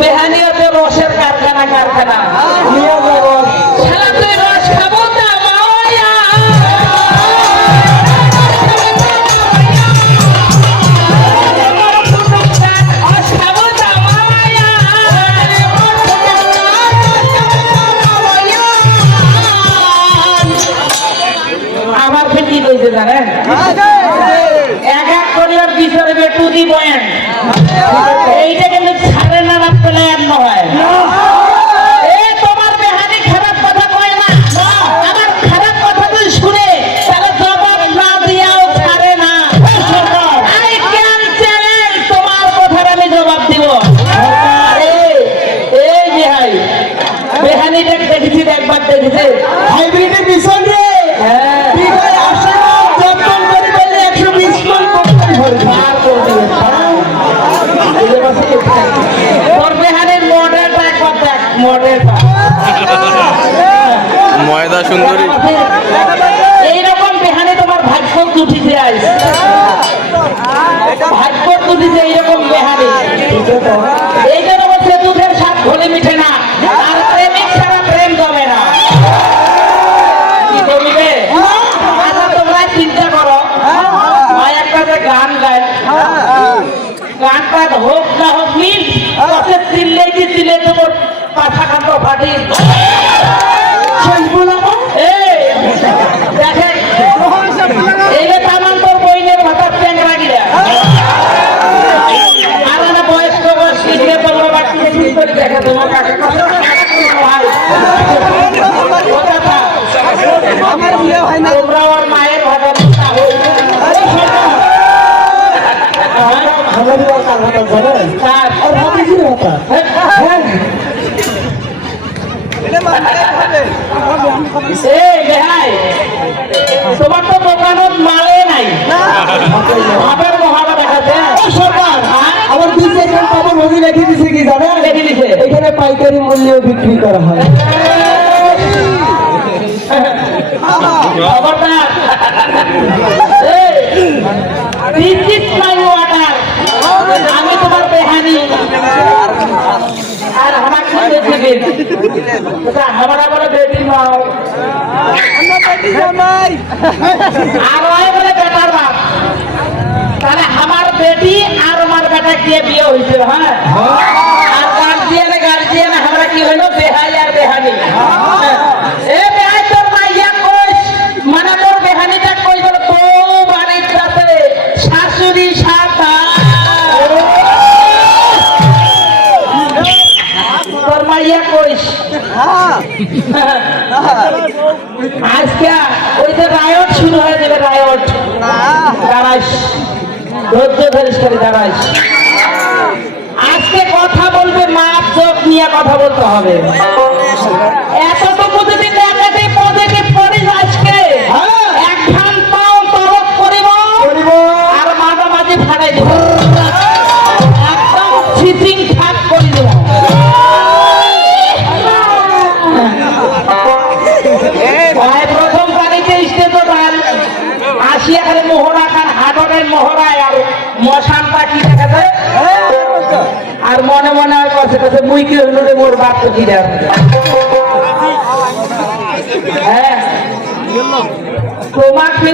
বেহানিয়াতে রসের কারখানা কারখানা শালা তুই রস খাবো না মাওয়া আমার ফিটি কইছে জানেন এক এক করিয়ার পিছনে বেটু দি বয়ান এইটা কিন্তু ছাড়ে না রাত পেলে আর নয় এ তোমার বেহানি খারাপ কথা কয় না আমার খারাপ কথা তুই শুনে তাহলে জবাব না দিয়াও ছাড়ে না আই ক্যান চ্যালেঞ্জ তোমার কথার আমি জবাব দিব এই বেহাই বেহানিটা দেখেছি একবার দেখেছে হাইব্রিডের পিছন রে হ্যাঁ বিঘায় 80 মণ যত্ন করে বলে 120 মণ করতে হবে আর করবে তোর বেহানির মডেলটা একবার দেখ মডেলটা ময়দা সুন্দরী এইরকম বেহানি তোমার ভাগ্য উঠিতে আইস ভাগ্য উঠিতে এইরকম বেহানি এই জন্য বলছে দুধের স্বাদ ঘোলে মিঠে না আর প্রেমিক ছাড়া প্রেম জমে না কি করিবে আচ্ছা তোমরা চিন্তা করো ভাই একটা যে গান গায় গানটা হোক না হোক মিল কত চিল্লে তোমার পাঠা কান্ড ফাটি শেষ বলা এই দেখেন এই যে তামান তোর বইনের ভাতার ট্যাংরা গিরা আর না বয়স্ক বয়স কিনে তোমরা বাচ্চাকে ঠিক করে দেখে তোমার কাছে আমার বিয়ে হয় না তোমরা ওর মায়ের ভাতার আমাদের কাল হতা জানেন আর হাতে কি হতা হ্যাঁ তোমার তো দোকানত মালে নাই ভাবের মহাবা দেখাচ্ছে সরকার আমার দুই চার খবর নদী রেখে দিছে কি জানেন রেখে দিছে। এখানে পাইকারি মূল্যে বিক্রি করা হয় খবরদার দিস ইজ মাই ওয়াটার আমি তোমার বেহানি আর আমাকে দেখে हमारा बड़ा बेटी माओ আর ওই বলে বেটার বাপ তাহলে আমার বেটি আর আমার বেটা কে বিয়ে হয়েছে হ্যাঁ আর গার্জিয়ানে আমরা কি হইলো বেহাই আর বেহানি এ বেহাই তোর মাইয়া কইস মানে তোর বেহানিটা কই বল বউ বাড়ির কাছে শাশুড়ি সাথা তোর মাইয়া কইস আজকে ওই যে রায়ট শুরু হয়ে যাবে রায়ট দাঁড়াইস ধৈর্য ধরিস করে দাঁড়াইস আজকে কথা বলবে মাপ চোখ নিয়ে কথা বলতে হবে এতটুকু যদি দেখাতে পজিটিভ করিস আজকে একখান পাও তরফ করিব আর মাঝামাঝি ফাটাই দিব একদম চিটিং ঠাক করে দেব প্রথম পানিতে স্টেজে ডাল আসিয়া খালি মোহরা খান হাটরের মোহরায় আর মশানটা কি দেখা যায় আর মনে মনে হয় কাছে কাছে মুই কি হইল রে মোর বাপ তো কি দেয় হ্যাঁ তোমাকে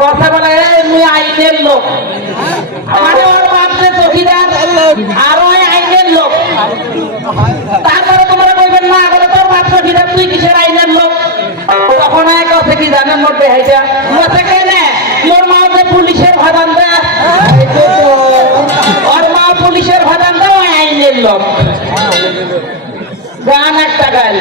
কথা বলে মুই আইনের লোক মানে ওর বাপ যে চকিদার আর ওই আইনের লোক তারপরে তোমরা কইবেন না বলে তোর বাপ চকিদার তুই কিসের আইনের লোক তখন এক কথা কি জানেন মোর বেহাইটা মতে কেনে মোর মা যে পুলিশের ভাদান দেয় ওর মা পুলিশের ভাদান দেয় আইনের লোক গান একটা গাই